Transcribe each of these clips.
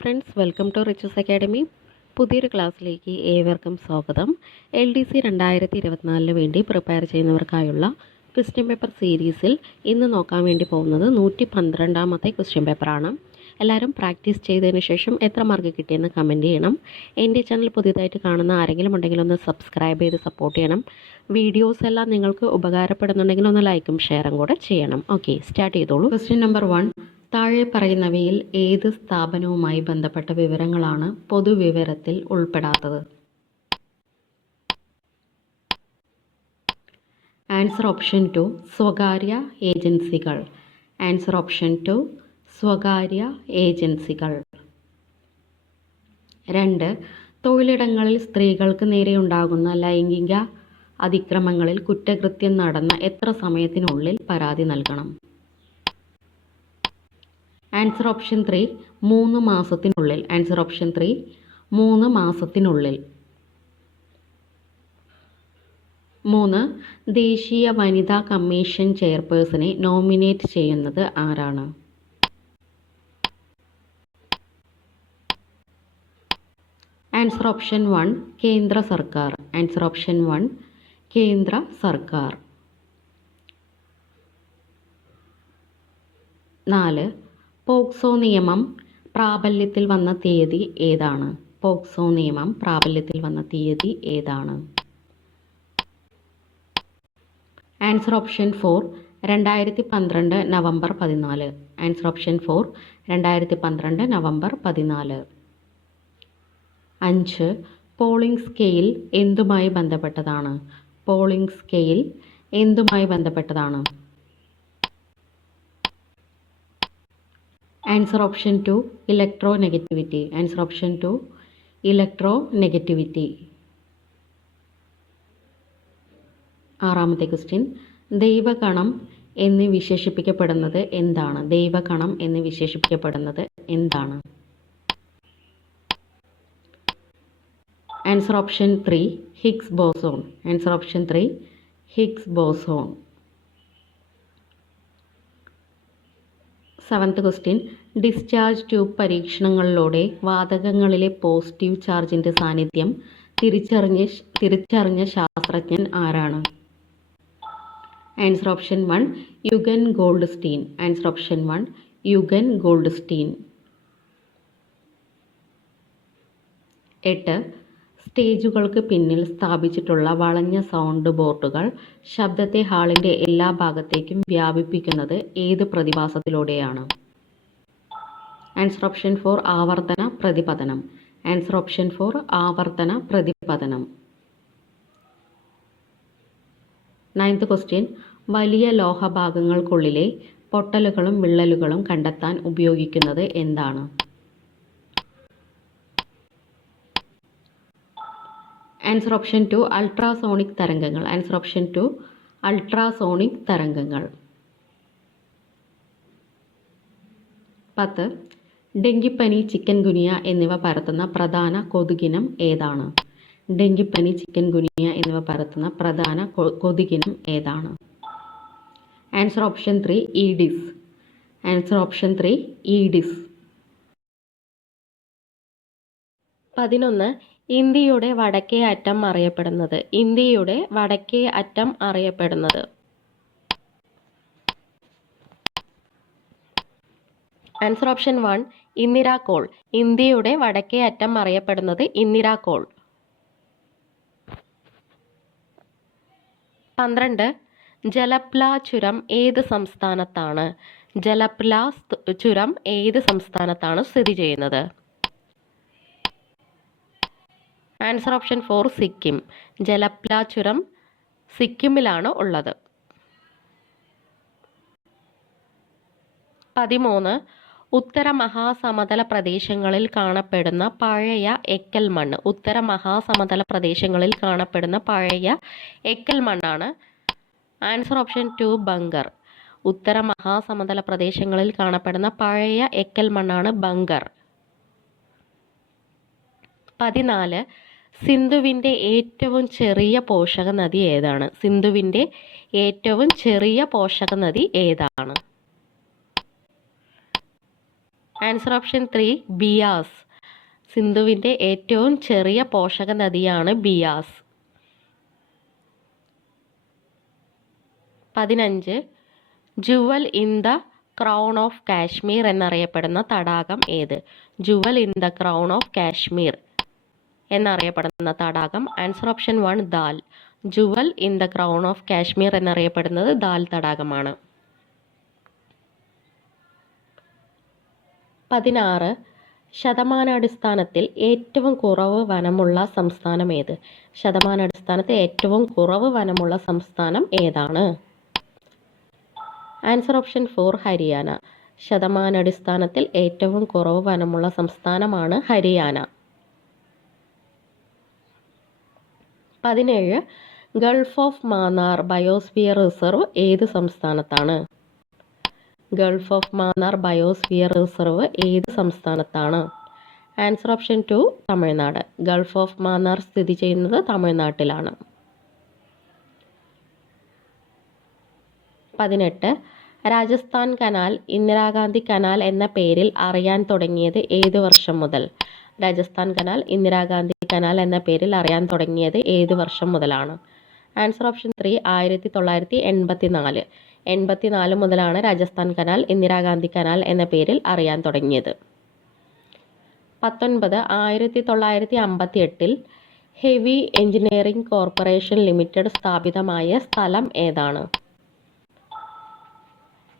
Friends, welcome to Riches Academy. പുതിയൊരു ക്ലാസ്സിലേക്ക് ഏവർക്കും സ്വാഗതം. LDC 2024 വേണ്ടി പ്രിപ്പയർ ചെയ്യുന്നവർക്കായുള്ള ക്വസ്റ്റ്യൻ പേപ്പർ സീരീസിൽ ഇന്ന് നോക്കാൻ വേണ്ടി പോകുന്നത് 112ാമത്തെ ക്വസ്റ്റ്യൻ പേപ്പറാണ്. എല്ലാവരും പ്രാക്ടീസ് ചെയ്തതിന് ശേഷം എത്ര മാർക്ക് കിട്ടിയെന്ന് കമൻറ്റ് ചെയ്യണം. എൻ്റെ ചാനൽ പുതിയതായിട്ട് കാണുന്ന ആരെങ്കിലും ഉണ്ടെങ്കിൽ ഒന്ന് സബ്സ്ക്രൈബ് ചെയ്ത് സപ്പോർട്ട് ചെയ്യണം. വീഡിയോസ് എല്ലാം നിങ്ങൾക്ക് ഉപകാരപ്പെടുന്നുണ്ടെങ്കിൽ ഒന്ന് ലൈക്കും ഷെയറും കൂടെ ചെയ്യണം. ഓക്കെ, സ്റ്റാർട്ട് ചെയ്തോളൂ. Question number 1. താഴെ പറയുന്നവയിൽ ഏത് സ്ഥാപനവുമായി ബന്ധപ്പെട്ട വിവരങ്ങളാണ് പൊതുവിവരത്തിൽ ഉൾപ്പെടാത്തത്? ആൻസർ ഓപ്ഷൻ 2 സ്വകാര്യ ഏജൻസികൾ. ആൻസർ ഓപ്ഷൻ 2 സ്വകാര്യ ഏജൻസികൾ. 2. തൊഴിലിടങ്ങളിൽ സ്ത്രീകൾക്ക് നേരെയുണ്ടാകുന്ന ലൈംഗിക അതിക്രമങ്ങളിൽ കുറ്റകൃത്യം നടന്ന എത്ര സമയത്തിനുള്ളിൽ പരാതി നൽകണം? ആൻസർ ഓപ്ഷൻ 3 3 മാസത്തിനുള്ളിൽ. ആൻസർ ഓപ്ഷൻ 3 3 മാസത്തിനുള്ളിൽ. 3. ദേശീയ വനിതാ കമ്മീഷൻ ചെയർപേഴ്സണെ നോമിനേറ്റ് ചെയ്യുന്നത് ആരാണ്? ആൻസർ ഓപ്ഷൻ 1 കേന്ദ്ര സർക്കാർ. ആൻസർ ഓപ്ഷൻ 1 കേന്ദ്ര സർക്കാർ. 4. പോക്സോ നിയമം പ്രാബല്യത്തിൽ വന്ന തീയതി ഏതാണ്? പോക്സോ നിയമം പ്രാബല്യത്തിൽ വന്ന തീയതി ഏതാണ്? Answer option 4 2012 November 14. Answer option 4 2012 November 14. 5. Pauling scale എന്തുമായി ബന്ധപ്പെട്ടതാണ്? പോളിംഗ് സ്കെയിൽ എന്തുമായി ബന്ധപ്പെട്ടതാണ്? Answer option 2 electronegativity. Answer option 2 electronegativity. 6ാമത്തെ ക്വസ്റ്റ്യൻ. ദൈവകണം എന്ന് വിശേഷിപ്പിക്കപ്പെടുന്നത് എന്താണ്? ദൈവകണം എന്ന് വിശേഷിപ്പിക്കപ്പെടുന്നത് എന്താണ്? Answer option 3 Higgs boson. Answer option 3 Higgs boson. 7th question. Discharge tube പരീക്ഷണങ്ങളിലൂടെ വാതകങ്ങളിലെ പോസിറ്റീവ് ചാർജിൻ്റെ സാന്നിധ്യം തിരിച്ചറിഞ്ഞ ശാസ്ത്രജ്ഞൻ ആരാണ്? Answer option 1 Eugen Goldstein. Answer option 1 Eugen Goldstein. 8. സ്റ്റേജുകൾക്ക് പിന്നിൽ സ്ഥാപിച്ചിട്ടുള്ള വളഞ്ഞ സൗണ്ട് ബോർഡുകൾ ശബ്ദത്തെ ഹാളിൻ്റെ എല്ലാ ഭാഗത്തേക്കും വ്യാപിപ്പിക്കുന്നത് ഏത് പ്രതിഭാസത്തിലൂടെയാണ്? ആൻസർ ഓപ്ഷൻ 4 ആവർത്തന പ്രതിപതനം. ആൻസർ ഓപ്ഷൻ 4 ആവർത്തന പ്രതിപതനം. 9th question. വലിയ ലോഹഭാഗങ്ങൾക്കുള്ളിലെ പൊട്ടലുകളും വിള്ളലുകളും കണ്ടെത്താൻ ഉപയോഗിക്കുന്നത് എന്താണ്? ആൻസർ ഓപ്ഷൻ 2 അൾട്രാസോണിക് തരംഗങ്ങൾ. ആൻസർ ഓപ്ഷൻ 2 അൾട്രാസോണിക് തരംഗങ്ങൾ. 10. ഡെങ്കിപ്പനി, ചിക്കൻ ഗുനിയ എന്നിവ പരത്തുന്ന പ്രധാന കൊതുകിനം ഏതാണ്? ഡെങ്കിപ്പനി, ചിക്കൻ ഗുനിയ എന്നിവ പരത്തുന്ന പ്രധാന കൊതുകിനം ഏതാണ്? Answer option 3 Aedes. Answer option 3 Aedes. 11. ഇന്ത്യയുടെ വടക്കേ അറ്റം അറിയപ്പെടുന്നത്. ഇന്ത്യയുടെ വടക്കേ അറ്റം അറിയപ്പെടുന്നത്. Answer option 1 ഇന്ദിരാകോൾ. ഇന്ത്യയുടെ വടക്കേ അറ്റം അറിയപ്പെടുന്നത് ഇന്ദിരാകോൾ. 12. ജലപ്ല ചുരം ഏത് സംസ്ഥാനത്താണ്? ജലപ്ല ചുരം ഏത് സംസ്ഥാനത്താണ് സ്ഥിതി ചെയ്യുന്നത്? Answer option 4 Sikkim. ജലപ്ല ചുരം സിക്കിമിലാണ് ഉള്ളത്. 13. ഉത്തര മഹാസമതല പ്രദേശങ്ങളിൽ കാണപ്പെടുന്ന പഴയ എക്കൽ മണ്ണ്. ഉത്തര മഹാസമതല പ്രദേശങ്ങളിൽ കാണപ്പെടുന്ന പഴയ എക്കൽ മണ്ണാണ്. Answer option 2 Bhangar. ഉത്തര മഹാസമതല പ്രദേശങ്ങളിൽ കാണപ്പെടുന്ന പഴയ എക്കൽ മണ്ണാണ് ബങ്കർ. 14. സിന്ധുവിൻ്റെ ഏറ്റവും ചെറിയ പോഷക നദി ഏതാണ്? സിന്ധുവിൻ്റെ ഏറ്റവും ചെറിയ പോഷക നദി ഏതാണ്? Answer option 3 Beas. സിന്ധുവിൻ്റെ ഏറ്റവും ചെറിയ പോഷക നദിയാണ് Beas. 15 Jual in the crown of Kashmir എന്നറിയപ്പെടുന്ന തടാകം ഏത്? Jual in the crown of Kashmir എന്നറിയപ്പെടുന്ന തടാകം. Answer option 1 dal. Jual in the crown of Kashmir എന്നറിയപ്പെടുന്നത് ദാൽ തടാകമാണ്. 16 ശതമാനാടിസ്ഥാനത്തിൽ ഏറ്റവും കുറവ് വനമുള്ള സംസ്ഥാനം ഏത്? ശതമാനാടിസ്ഥാനത്തിൽ ഏറ്റവും കുറവ് വനമുള്ള സംസ്ഥാനം ഏതാണ്? Answer option 4 Haryana. ശതമാനാടിസ്ഥാനത്തിൽ ഏറ്റവും കുറവ് വനമുള്ള സംസ്ഥാനമാണ് Haryana. 17 gulf of Mannar biosphere reserve ഏത് സംസ്ഥാനത്താണ്? Gulf of Mannar biosphere reserve ഏത് സംസ്ഥാനത്താണ്? Answer option 2 Tamil Nadu. Gulf of Mannar സ്ഥിതി ചെയ്യുന്നത് തമിഴ്നാട്ടിലാണ്. 18 രാജസ്ഥാൻ കനാൽ ഇന്ദിരാഗാന്ധി കനാൽ എന്ന പേരിൽ അറിയാൻ തുടങ്ങിയത് ഏത് വർഷം മുതൽ? രാജസ്ഥാൻ കനാൽ ഇന്ദിരാഗാന്ധി കനാൽ എന്ന പേരിൽ അറിയാൻ തുടങ്ങിയത് ഏത് വർഷം മുതലാണ്? Answer option 3 1984. 84 മുതലാണ് രാജസ്ഥാൻ കനാൽ ഇന്ദിരാഗാന്ധി കനാൽ എന്ന പേരിൽ അറിയാൻ തുടങ്ങിയത്. 19 1958 ഹെവി എഞ്ചിനീയറിംഗ് കോർപ്പറേഷൻ ലിമിറ്റഡ് സ്ഥാപിതമായ സ്ഥലം ഏതാണ്?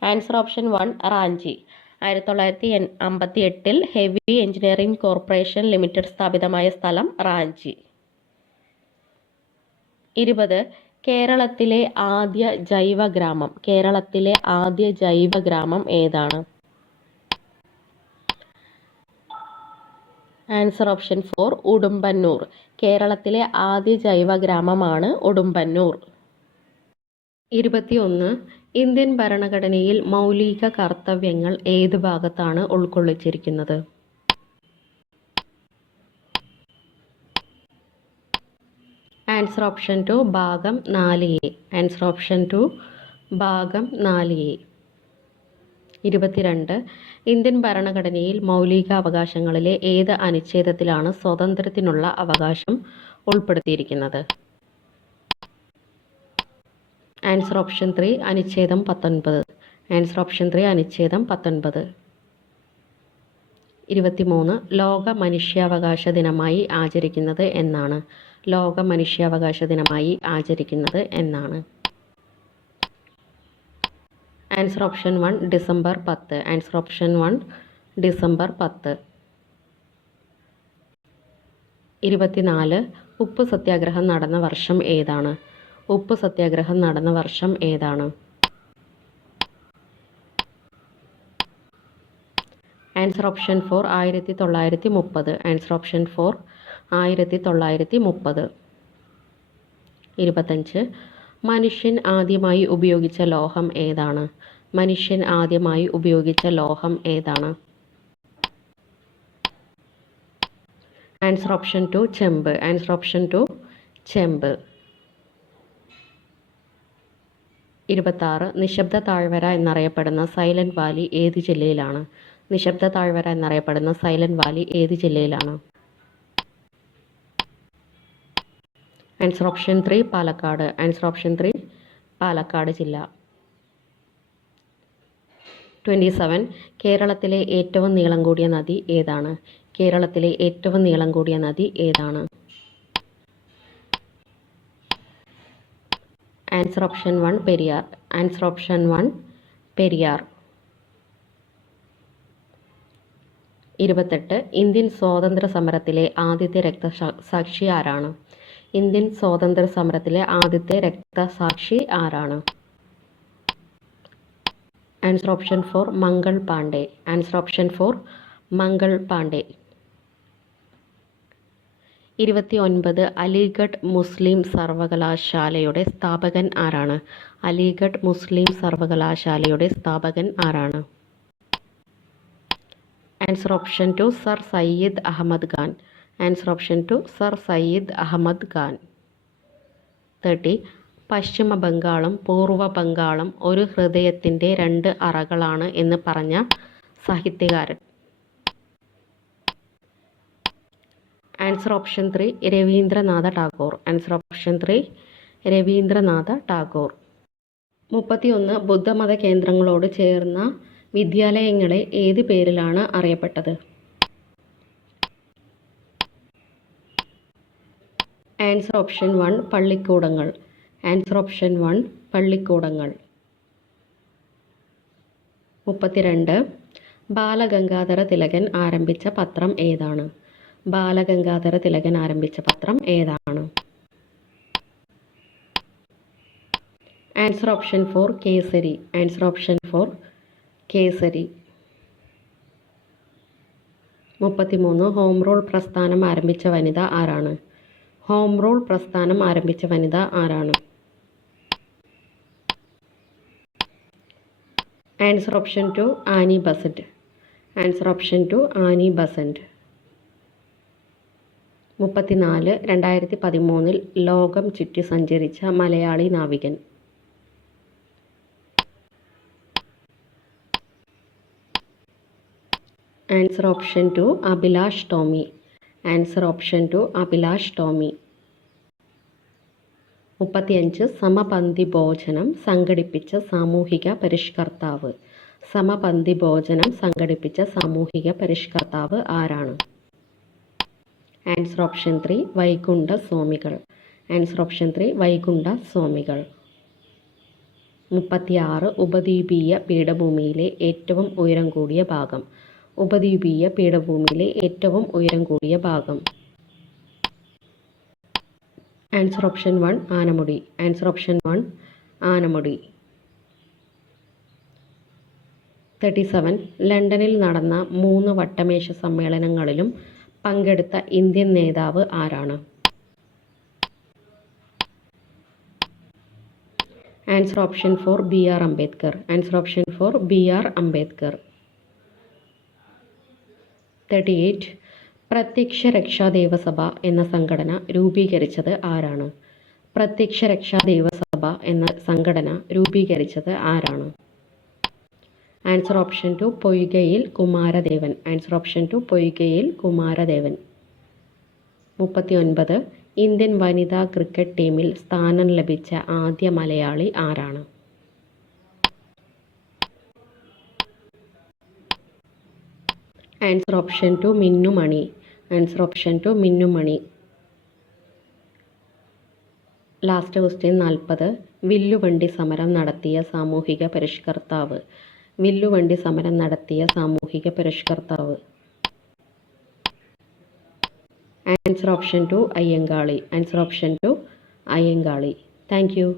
Answer option 1 Ranchi. 1958 heavy engineering corporation limited സ്ഥാപിതമായ സ്ഥലം റാഞ്ചി. 20 കേരളത്തിലെ ആദ്യ ജൈവ ഗ്രാമം. കേരളത്തിലെ ആദ്യ ജൈവ ഗ്രാമം ഏതാണ്? Answer option 4 Udumbannoor. കേരളത്തിലെ ആദ്യ ജൈവ ഗ്രാമമാണ് ഉടുമ്പന്നൂർ. 21 ഇന്ത്യൻ ഭരണഘടനയിൽ മൗലിക കർത്തവ്യങ്ങൾ ഏത് ഭാഗത്താണ് ഉൾക്കൊള്ളിച്ചിരിക്കുന്നത്? ആൻസർ ഓപ്ഷൻ 2 ഭാഗം 4A. ആൻസർ ഓപ്ഷൻ 2 ഭാഗം 4A. 22 ഇന്ത്യൻ ഭരണഘടനയിൽ മൗലിക അവകാശങ്ങളിലെ ഏത് അനുച്ഛേദത്തിലാണ് സ്വാതന്ത്ര്യത്തിനുള്ള അവകാശം ഉൾപ്പെടുത്തിയിരിക്കുന്നത്? ആൻസർ ഓപ്ഷൻ 3 അനുച്ഛേദം 19. ആൻസർ ഓപ്ഷൻ 3 അനുച്ഛേദം 19. 23 ലോക മനുഷ്യാവകാശ ദിനമായി ആചരിക്കുന്നത് എന്നാണ്? ലോക മനുഷ്യാവകാശ ദിനമായി ആചരിക്കുന്നത് എന്നാണ്? Answer option 1 December 10. Answer option 1 December 10. 24 ഉപ്പ് സത്യാഗ്രഹം നടന്ന വർഷം ഏതാണ്? ഉപ്പ് സത്യാഗ്രഹം നടന്ന വർഷം ഏതാണ്? Answer option 4 1930. Answer option 4 1930. 25 മനുഷ്യൻ ആദ്യമായി ഉപയോഗിച്ച ലോഹം ഏതാണ്? മനുഷ്യൻ ആദ്യമായി ഉപയോഗിച്ച ലോഹം ഏതാണ്? ആൻസർ ഓപ്ഷൻ 2 ചെമ്പ്. ആൻസർ ഓപ്ഷൻ 2 ചെമ്പ്. 26 നിശബ്ദ താഴ്വര എന്നറിയപ്പെടുന്ന സൈലന്റ് വാലി ഏത് ജില്ലയിലാണ്? നിശബ്ദ താഴ്വര എന്നറിയപ്പെടുന്ന സൈലന്റ് വാലി ഏത് ജില്ലയിലാണ്? Answer option 3 Palakkad. Answer option 3 Palakkad ജില്ല. 27 കേരളത്തിലെ ഏറ്റവും നീളം കൂടിയ നദി ഏതാണ്? കേരളത്തിലെ ഏറ്റവും നീളം കൂടിയ നദി ഏതാണ്? Answer option 1 Periyar. Answer option 1 Periyar. 28 Indian സ്വാതന്ത്ര്യ സമരത്തിലെ ആദ്യത്തെ രക്തസാക്ഷി ആരാണ്? ഇന്ത്യൻ സ്വാതന്ത്ര്യ സമരത്തിലെ ആദ്യത്തെ രക്തസാക്ഷി ആരാണ്? Answer option 4 Mangal Pandey. Answer option 4 Mangal Pandey. 29 Aligarh Muslim സർവകലാശാലയുടെ സ്ഥാപകൻ ആരാണ്? അലിഗഡ് മുസ്ലിം സർവകലാശാലയുടെ സ്ഥാപകൻ ആരാണ്? Answer option 2 Sir Syed Ahmad Khan. Answer option 2 Sir Syed Ahmad Khan. 30 പശ്ചിമ ബംഗാളും പൂർവ്വ ബംഗാളും ഒരു ഹൃദയത്തിൻ്റെ 2 അറകളാണ് എന്ന് പറഞ്ഞ സാഹിത്യകാരൻ? Answer option 3 Rabindranath Tagore. Answer option 3 Rabindranath Tagore. 31 ബുദ്ധമത കേന്ദ്രങ്ങളോട് ചേർന്ന വിദ്യാലയങ്ങളെ ഏത് പേരിലാണ് അറിയപ്പെട്ടത്? ആൻസർ ഓപ്ഷൻ 1 പള്ളിക്കൂടങ്ങൾ. ആൻസർ ഓപ്ഷൻ 1 പള്ളിക്കൂടങ്ങൾ. 32 ബാലഗംഗാധര തിലകൻ ആരംഭിച്ച പത്രം ഏതാണ്? ബാലഗംഗാധര തിലകൻ ആരംഭിച്ച പത്രം ഏതാണ്? Answer option 4 Kesari. Answer option 4 Kesari. 33 home rule പ്രസ്ഥാനം ആരംഭിച്ച വനിത ആരാണ്? ഹോം റൂൾ പ്രസ്ഥാനം ആരംഭിച്ച വനിത ആരാണ്? Answer option 2 Annie Besant. Answer option 2 Annie Besant. 34 2013 ലോകം ചുറ്റി സഞ്ചരിച്ച മലയാളി നാവികൻ. Answer option 2 Abhilash Tomy. Answer option 2 Abhilash Tomy. 35 സമപന്തി ഭോജനം സംഘടിപ്പിച്ച സാമൂഹിക പരിഷ്കർത്താവ്. സമപന്തി ഭോജനം സംഘടിപ്പിച്ച സാമൂഹിക പരിഷ്കർത്താവ് ആരാണ്? ആൻസർ ഓപ്ഷൻ 3 വൈകുണ്ഠ സ്വാമികൾ. ആൻസർ ഓപ്ഷൻ 3 വൈകുണ്ഠ സ്വാമികൾ. 36 ഉപദ്വീപീയ പീഠഭൂമിയിലെ ഏറ്റവും ഉയരം കൂടിയ ഭാഗം. ഉപദ്വീപീയ പീഠഭൂമിയിലെ ഏറ്റവും ഉയരം കൂടിയ ഭാഗം. Answer option 1 Anamudi. Answer option 1 Anamudi. 37 ലണ്ടനിൽ നടന്ന 3 വട്ടമേശ സമ്മേളനങ്ങളിലും പങ്കെടുത്ത ഇന്ത്യൻ നേതാവ് ആരാണ്? Answer option 4 BR Ambedkar. Answer option 4 BR Ambedkar. 38 പ്രത്യക്ഷ രക്ഷാ ദേവസഭ എന്ന സംഘടന രൂപീകരിച്ചത് ആരാണ്? പ്രത്യക്ഷ രക്ഷാ ദേവസഭ എന്ന സംഘടന രൂപീകരിച്ചത് ആരാണ്? Answer option 2 Poikayil Kumaradevan. Answer option 2 Poikayil Kumaradevan. 39 Indian വനിതാ ക്രിക്കറ്റ് ടീമിൽ സ്ഥാനം ലഭിച്ച ആദ്യ മലയാളി ആരാണ്? Answer option 2 Minnu Mani. Answer option 2 Minnu Mani. Last question 40 വില്ലുവണ്ടി സമരം നടത്തിയ സാമൂഹിക പരിഷ്കർത്താവ്. വില്ലുവണ്ടി സമരം നടത്തിയ സാമൂഹിക പരിഷ്കർത്താവ്. Answer option 2 Ayyankali. Answer option 2 Ayyankali. Thank U.